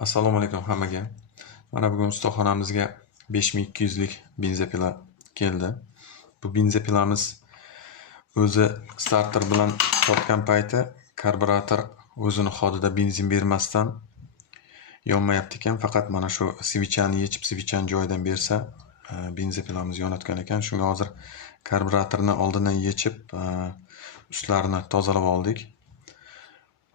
Assalomu alaykum hammaga. Mana bugun ustaxonamizga 5200 lik benzopila keldi. Bu benzopilamiz o'zi starter bilan tortgan payti karburator o'zini xodida benzin bermasdan yonmayapti ekan. Faqat mana shu svichani yechib, svichani joyidan bersa benzopilamiz yonayotgan ekan. Shunga hozir karburatorni oldindan yechib, ustlarini tozalab oldik.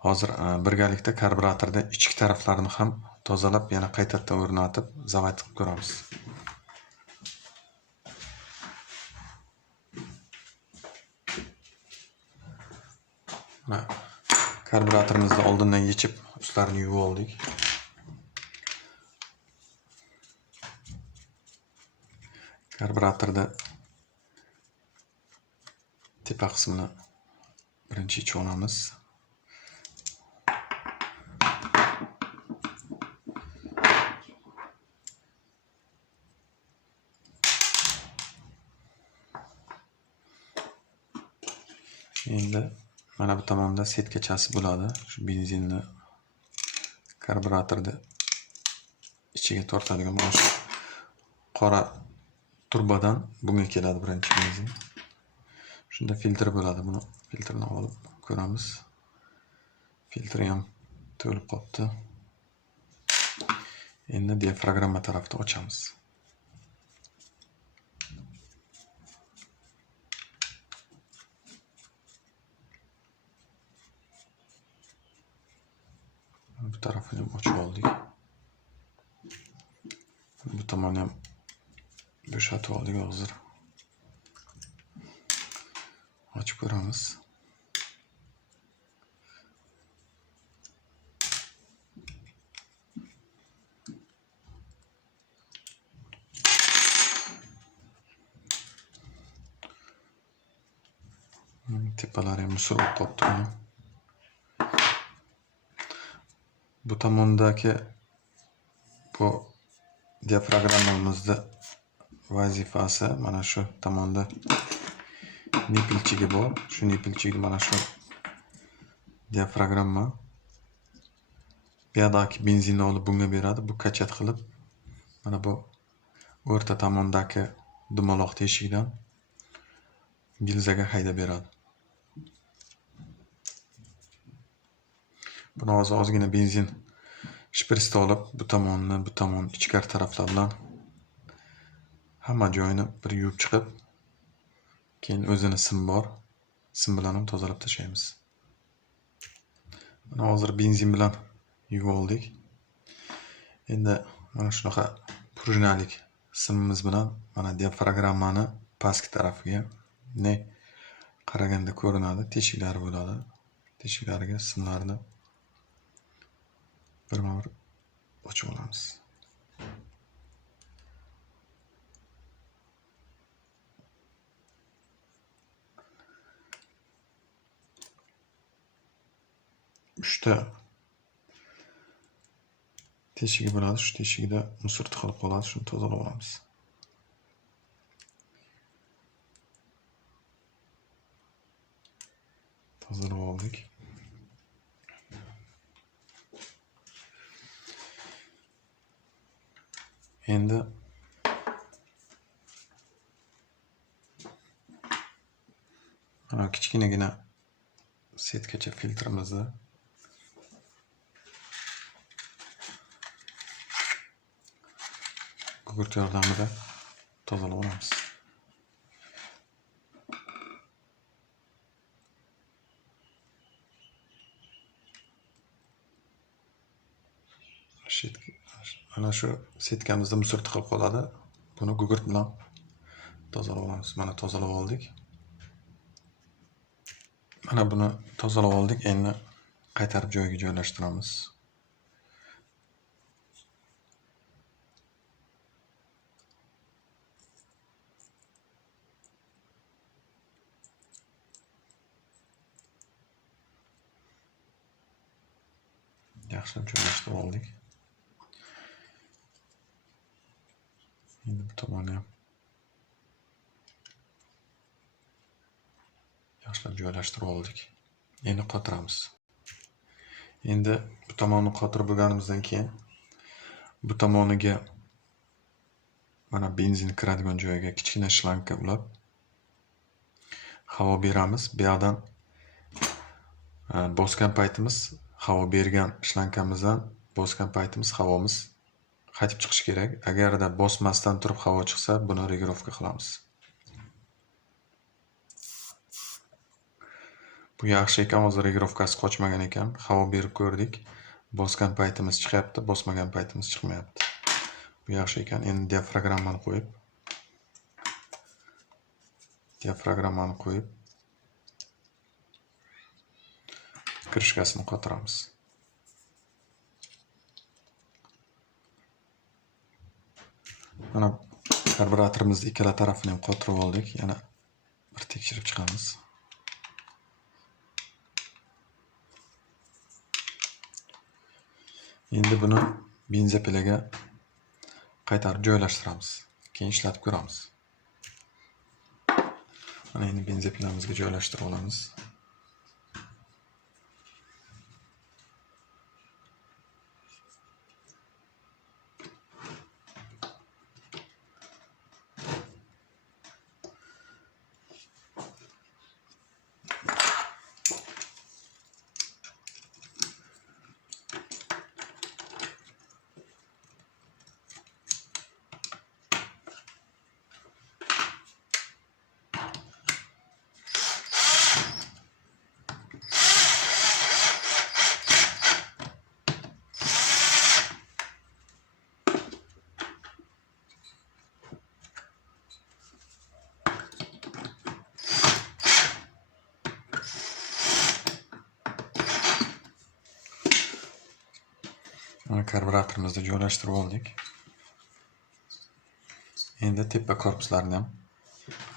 Hozir birgalikda karburatorda ichki taraflarini ham tozalab, yana qaytadan o'rnatib, zavat qilib ko'ramiz. Mana karburatorimizni oldindan yechib, ustlarini yuvib oldik. Karburatorda tepa qismini birinchi yechib olamiz. Endi mana bu tomonda setkachasi bo'ladi. Shu benzinni karburatorda ichiga tortadigan mana shu qora turbadan bunga keladi birinchi benzin. Shunda filtr bo'ladi. Buni filtrni olib ko'ramiz. Filtri ham to'lib qolibdi. Endi diafragma tarafni ochamiz. Bu tarafini ham ochib oldik. Bu tomonni ham bo'shatib oldik hozir. Ochib ko'ramiz. Tepalari ham musor bo'lib qolibdi. Bu tomondagi bu diafragmamizda vazifasi mana shu tomonda nipilchigi bor. Shu nipilchigi mana shu diafragma. Bu yerdagi benzinni olib bunga beradi. Bu kachat qilib mana bu o'rta tomondagi dumaloq teshikdan gilzaga haydab beradi. Buni hozir ozgina benzin shpritsni olib, bu tomon ichkari taraflar bilan hamma joyini bir yuvib chiqib, keyin o'zini sim bor, sim bilan ham tozalab tashlaymiz. Mana hozir benzin bilan yuvib oldik. Endi mana shunaqa prujnalik simimiz bilan mana diafragmani pastki tarafiga qaraganda ko'rinadi, teshiklari bo'ladi. Teshiklariga simlarni bir-bir ochib olamiz. Uchta teshigi bo'ladi. Shu teshigida musor tiqilib qoladi. Shuni tozalab olamiz. Tozalab oldik. Endi mana kichkinagina setkacha filtrimizni gugurt yordamida tozalab olamiz. Mana shu setkamizda musor tiqilib qoladi. Buni gugurt bilan tozalab olamiz. Mana tozalab oldik. Mana buni tozalab oldik. Endi qaytarib joyiga joylashtiramiz. Yaxshilab joylashtirib oldik. Endi bu tomonni ham yaxshilab joylashtirib oldik. Endi qotiramiz. Endi bu tomonni qotirib bo'lganimizdan keyin bu tomoniga mana benzin kiradigan joyiga kichkina shlanka ulab havo beramiz. Bu yoqdan bosgan paytimiz havo bergan shlankамizdan bosgan paytimiz havomiz qaytib chiqishi kerak. Agarda bosmasdan turib havo chiqsa, buni regirovka qilamiz. Bu yaxshi ekan, hozir regirovkasi qochmagan ekan. Havo berib ko'rdik. Bosgan paytimiz chiqyapti, bosmagan paytimiz chiqmayapti. Bu yaxshi ekan. Endi diafragrammani qo'yib krishkasini qotiramiz. Mana karburatorimizning ikkala tarafini ham qotirib oldik. Yana bir tekshirib chiqamiz. Endi buni benzopilaga qaytarib joylashtiramiz. Keyin ishlatib ko'ramiz. Mana endi benzopilamizga joylashtirib olamiz. Karburatorimizda joylashtirib oldik. Endi tepa korpuslarini ham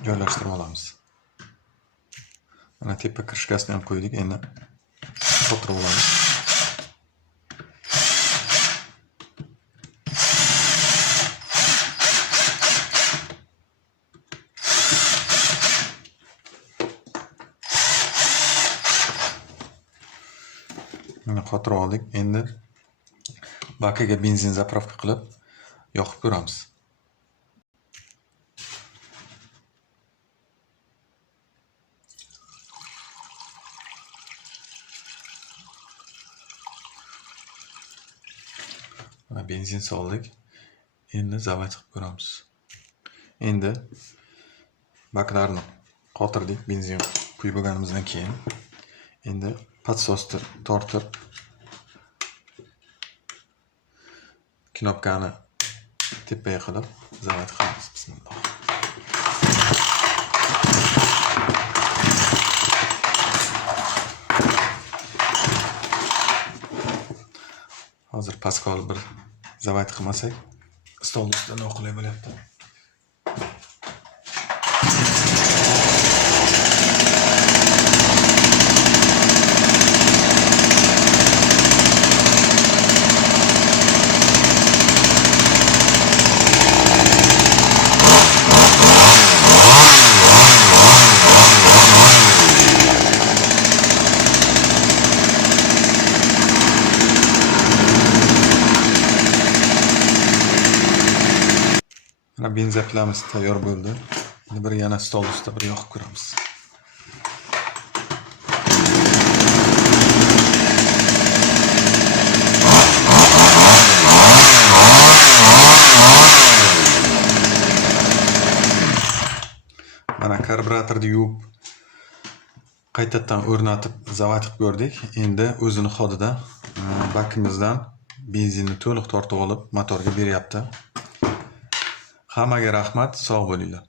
joylashtirib olamiz. Mana tepa krishkasini ham qo'ydik. Endi qotirib olamiz. Mana qotirib oldik. Endi bakiga benzin zapravka qilib yoqib ko'ramiz. Mana benzin soldik. Endi zavat qilib ko'ramiz. Endi baklarni qotirdik benzin quyib bo'lganimizdan keyin. Endi podsosni tortib knopkani tepaga qilib zavat qilamiz. Bismillah. Hozir Pascal bir zavat qilmasak, stol ustida noqulay bo'lyapti. Mana benzapilamiz tayyor bo'ldi. Endi bir yana stol ustida bir yoqib ko'ramiz. Mana karburatorni yuvib qaytadan o'rnatib zavat qilib ko'rdik. Endi o'zini xodida bakimizdan benzinni to'liq tortib olib motorga beryapti. Hammaga rahmat, sog' bo'linglar.